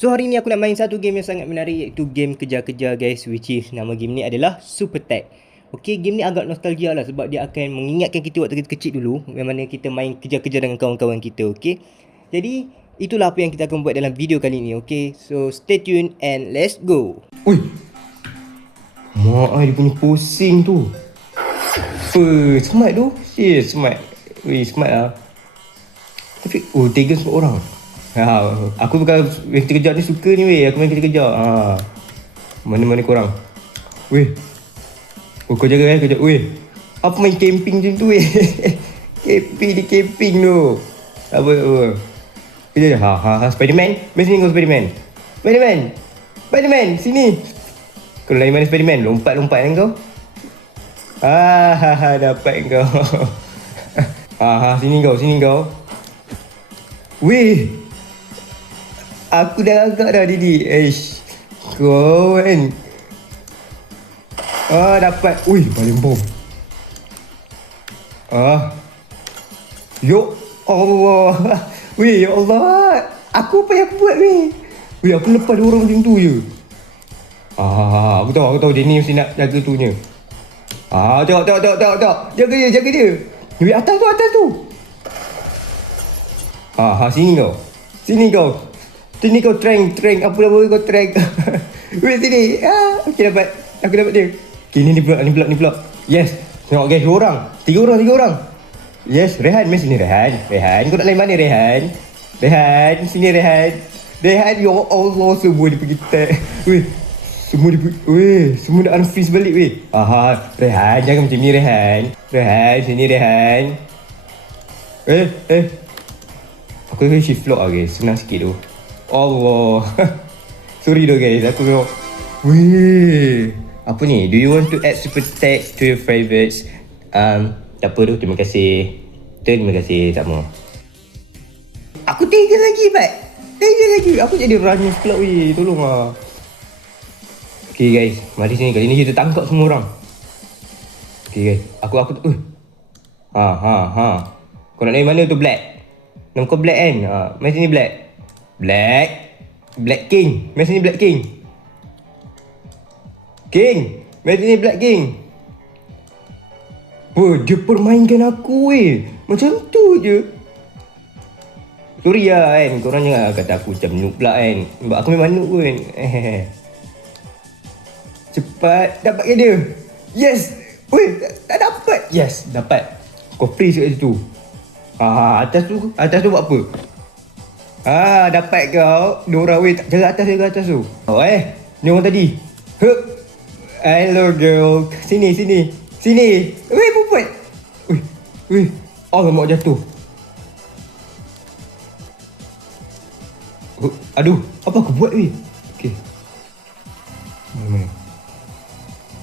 So hari ni aku nak main satu game yang sangat menarik, iaitu game kejar-kejar guys, which is nama game ni adalah Super Tag. Okay, game ni agak nostalgia lah sebab dia akan mengingatkan kita waktu kita kecil dulu, yang mana kita main kejar-kejar dengan kawan-kawan kita. Okay, jadi itulah apa yang kita akan buat dalam video kali ni. Okay, so stay tune and let's go. Ui, mak dia punya pusing tu. Smart tu. Smart. Weh, smart lah. Tapi, tiga semua orang. Aku bukan main kejar ni suka ni weh. Aku main kejar. Mana-mana korang. Weh. Kau jaga kau jaga. Weh. Apa main camping macam tu weh. Camping tu. Apa. Kejap je. Spiderman. Mari sini kau Spiderman. Spiderman, sini. Kau lain mana Spiderman? Lompat-lompat kan kau? Dapat kau. Sini kau. Weh. Aku dah agak dah Didi. Kau kan. Dapat. Ui, paling bom. Ya Allah. Weh, ya Allah. Aku apa yang aku buat ni? Weh, aku lepas dua orang macam tu je. Aku tahu dia ni mesti nak jaga tu nya. Tengok. Jaga dia. Weh, atas tu. Sini kau trank apa nama kau trank. Weh, sini. Okey dapat. Aku dapat dia. Okay, ni pula. Yes. Tengok guys, tiga orang. Yes, Rehan mesti sini Rehan. Kau nak lain mana Rehan? Sini Rehan, ya Allah, semua dia pergi tag. Semua dah unfreeze balik weh. Rehan, jangan macam ni Rehan, sini Rehan. Aku shift vlog lah guys, senang sikit tu. Allah. Sorry tu guys, aku tengok. Weh, apa ni? Do you want to add super tag to your favorites? Tak apa tu, terima kasih. Sama. Aku tiga lagi. Aku jadi running pula weh, tolong lah. Okay guys, mari sini. Kali ni kita tangkap semua orang. Okay guys, aku Kau nak dari mana tu Black? Nama kau Black kan? Mari sini Black King. Mari sini Black King. Mari sini Black King. Dia permainkan aku weh. Macam tu je. Sorry lah kan, korang jangan kata aku macam noob pula kan. Sebab aku memang noob pun. Cepat, dapat ke dia? Yes! Weh, tak dapat. Yes, dapat. Kau freeze kat situ. Atas tu buat apa? Dapat kau. Dua orang weh, jaga atas tu. Ni orang tadi. Hello girl. Sini. Weh, perempuan. Weh. Mak jatuh. Aduh, apa aku buat weh? Okay. Mana?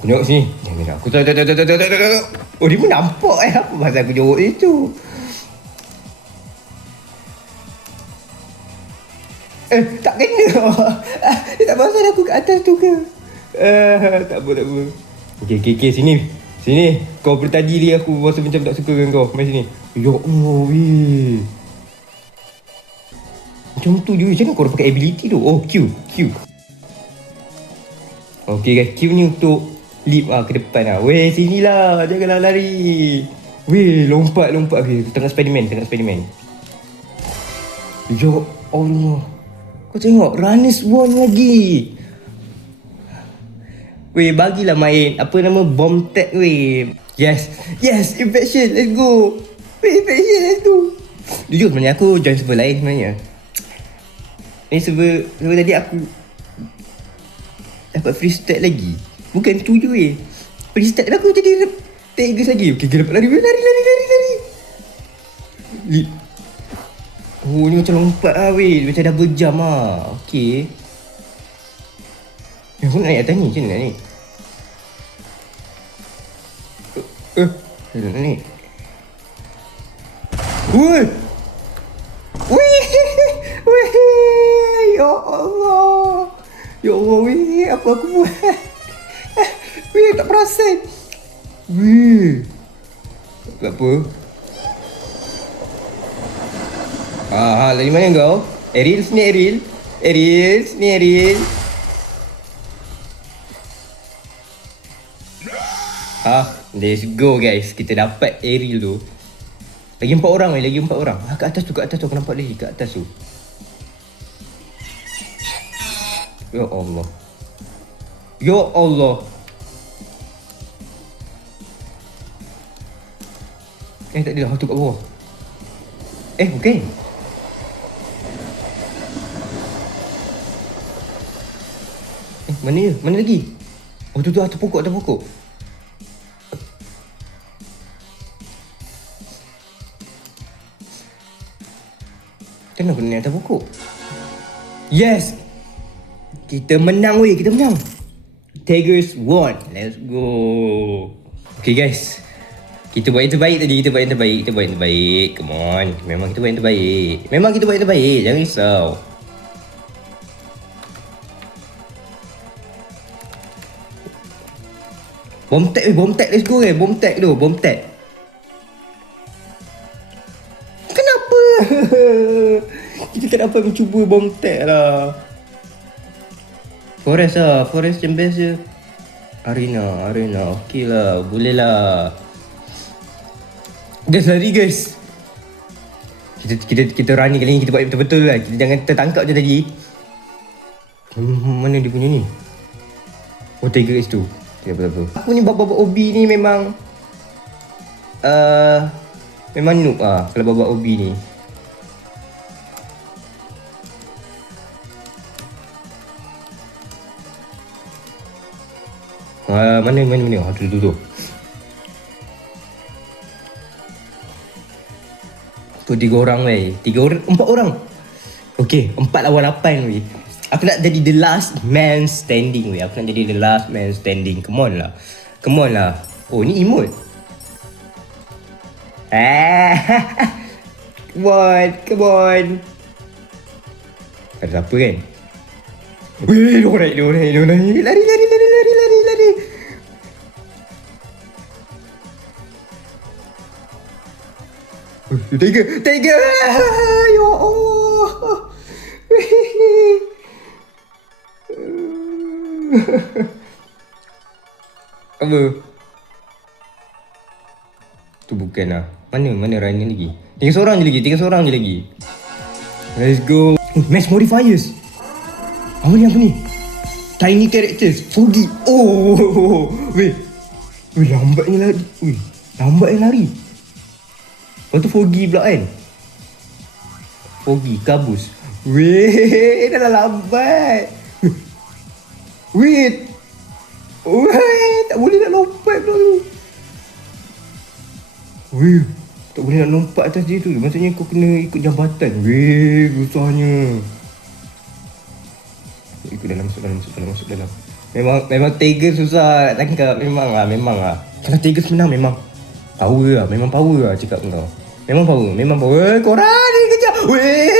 Aku tengok sini. Jangan aku tahu. Dia pun nampak apa pasal aku jorok itu. Tak kena. Dia tak pasal aku kat atas tu ke? Tak apa. Okay, sini. Kau tadi dia aku rasa macam tak suka dengan kau. Mari sini. Ya Allah weh. Macam tu je. Macam mana korang pakai ability tu? Q. Okay guys, Q ni untuk leap ke depan lah. Weh, sinilah. Janganlah lari. Weh, lompat. Okay, tengah Spiderman. Ya Allah. Kau tengok, Ranis won lagi. Weh, bagilah main bomb tag weh. Yes, infection, let's go. Weh, infection, let's go. Jujur sebenarnya aku join server lain sebenarnya. Ni server tadi aku dapat free stat lagi. Bukan tu je weh. Free stat aku jadi taggers lagi. Okay, dia dapat lari. Ni macam lompat lah weh. Macam double jump lah. Okay. Aku nak naik atas ni. Macam mana nak naik? Nak naik. Weh. Ya Allah weh. Apa aku buat? Weh, tak perasan. Weh. Tak apa. Dari mana kau? Eril, sini Eril. Aries, ni Aries. Let's go guys. Kita dapat Ariel tu. Lagi 4 orang weh, lagi 4 orang. Kat atas tu, aku nampak lagi kat atas tu. Ya Allah. Ya Allah. Tak ada hantu kat bawah. Bukan. Mana dia? Mana lagi? Oh tu atas pokok, atas pokok. Kenapa ni atas pokok? Yes! Kita menang weh, kita menang. Tigers won. Let's go. Okay guys. Kita buat yang terbaik tadi, kita buat yang terbaik. Come on. Memang kita buat yang terbaik. Jangan risau. Bom tag, let's go guys. Bom tag. Kenapa? Kita tak dapat mencuba bom tag lah. Forest yang best je. Arena. Okey lah, boleh lah. Guys, lari guys. Kita run ni kali ni kita buat betul-betul lah. Kita jangan tertangkap je tadi. Mana dia punya ni? Oh, tiger guys tu. Okay, apa-apa. Aku ni bab-bab OB ni memang memang noob lah kalau bab-bab OB ni. Mana? Tu. Tu 3 orang weh. 4 orang. Okay, 4 lawan 8 weh. Aku nak jadi the last man standing weh. Come on lah. Oh, ni emote. Come on. Ada siapa kan? Weh, dia naik. Lari. Tiger. Ya Allah. Apa? Tu bukan lah. Mana Ryan lagi? 3 seorang je lagi. Let's go. Match modifiers. Apa ni? Tiny characters. Foggy. Oh. Weh, lambatnya lari. Lepas tu Foggy pula kan? Foggy, kabus. Weh, dah lambat. Wait, tak boleh nak lompat tu. Weh, tak boleh nak lompat atas dia tu. Maksudnya kau kena ikut jambatan. Weh, susahnya. Ikut dalam, masuk dalam. Memang Tiger susah nak tangkap. Memang lah. Kalau Tiger menang memang power lah cakap kau. Memang power. Korang ni kejap. Weh,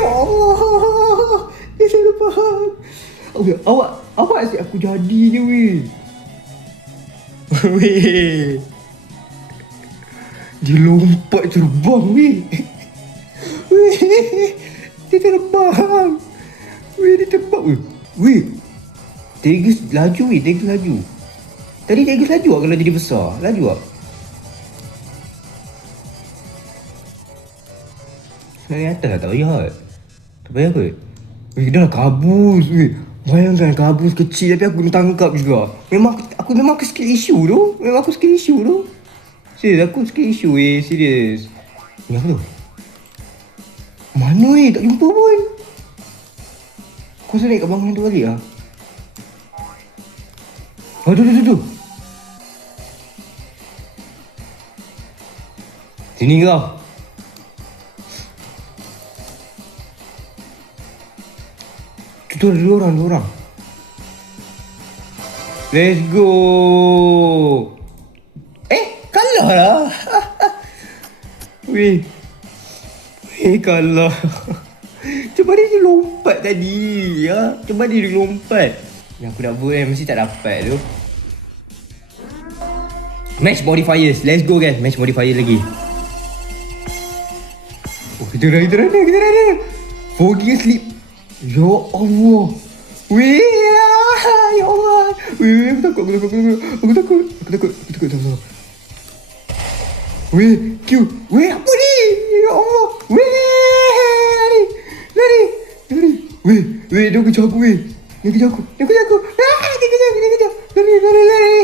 ya Allah. Saya lupa. Okay, awak asyik aku jadi je weh. Weh. Dia lompat terbang weh. Weh. Dia terbang. Weh, dia terbang weh. Weh. Tiger laju. Tadi Tiger laju tak kalau jadi besar? Laju tak? Naik atas tak payah. Tak payah kot. Weh, dah kabus weh. Bayangkan kabus kecil tapi aku kena tangkap juga. Aku memang skill issue tu. Serius, aku skill issue weh. Serius. Ni apa tu? Mana weh? Tak jumpa pun. Kau rasa naik kat bangunan tu balik lah. Oh, tu. Sini kau. Tu ada 2 orang. Let's go. Kalah lah. Weh, kalah. Cuba dia lompat tadi. Cuba dia lompat. Yang aku nak buat mesti tak dapat tu. Match modifiers. Let's go guys. Match modifier lagi. Oh, kita dah. Foggy sleep. Ya Allah. Weh, ya Allah. Weh, aku takut, aku takut, aku takut, aku takut, aku takut, aku takut. Weh, Q. Weh, apa ni? Ya Allah. Weh, lari, lari, lari. Weh, dia kejar aku, weh. Dia kejar aku, dia kejar aku. Dia kejar aku, dia kejar. Lari, lari, lari.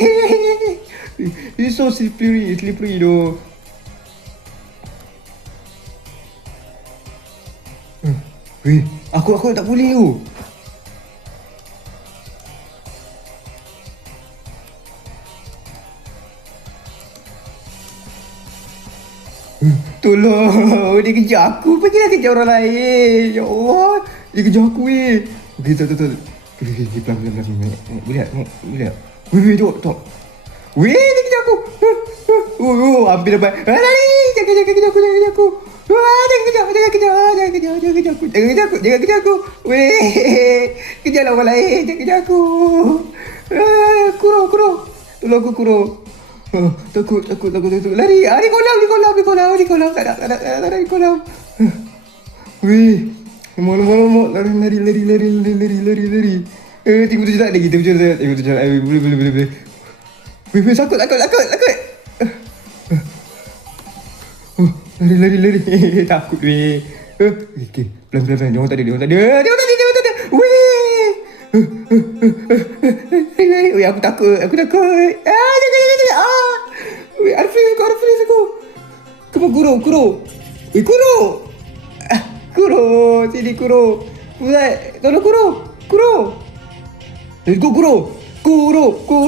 It's so slippery though. Weh, aku tak boleh tu. Tolong, dia kejar aku. Pergilah kejar orang lain. Ya Allah, dia kejar aku, weh. Okay, tak. Okay, pelan. Boleh tak? Boleh tak? Weh, tengok. Weh, dia kejar aku. Hampir dapat. Lari, jangan kejar aku. Jangan kejar aku. Weh, kejarlah orang lain. Jangan kejar aku. Kuro. Tolong aku, Kuro. Takut. Lari di kolam. Tak ada di kolam. Weh, lama. Lari. Tengok tu tak ada kita macam mana. Tengok tu jalan. Boleh. Weh, takut. Lari. Takut, weh. Okay, pelan. Dia orang tak ada. Weh. Lari. Weh, aku takut. Jangan. Weh, Arfis aku. Come on, Kuro. Weh, Kuro. Kuro. Sini, Kuro. Tolong, Kuro. Let's go, Kuro.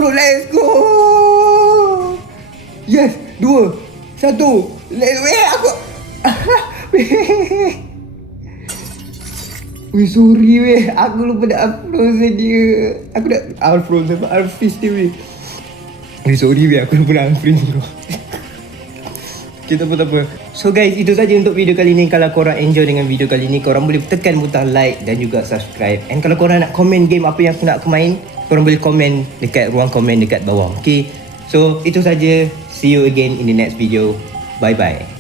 Let's go. Yes, 2, 1. Weh, aku. Weh, sorry, weh. Aku lupa nak unfrozen dia. Aku nak unfrozen, unfreeze dia, weh. Weh, sorry, weh. Aku lupa nak unfreeze tu. Okay, tak apa. So guys, itu saja untuk video kali ni. Kalau korang enjoy dengan video kali ni, korang boleh tekan butang like dan juga subscribe. And kalau korang nak komen game apa yang aku nak main, korang boleh komen dekat ruang komen dekat bawah. Okay, so itu saja. See you again in the next video. Bye-bye.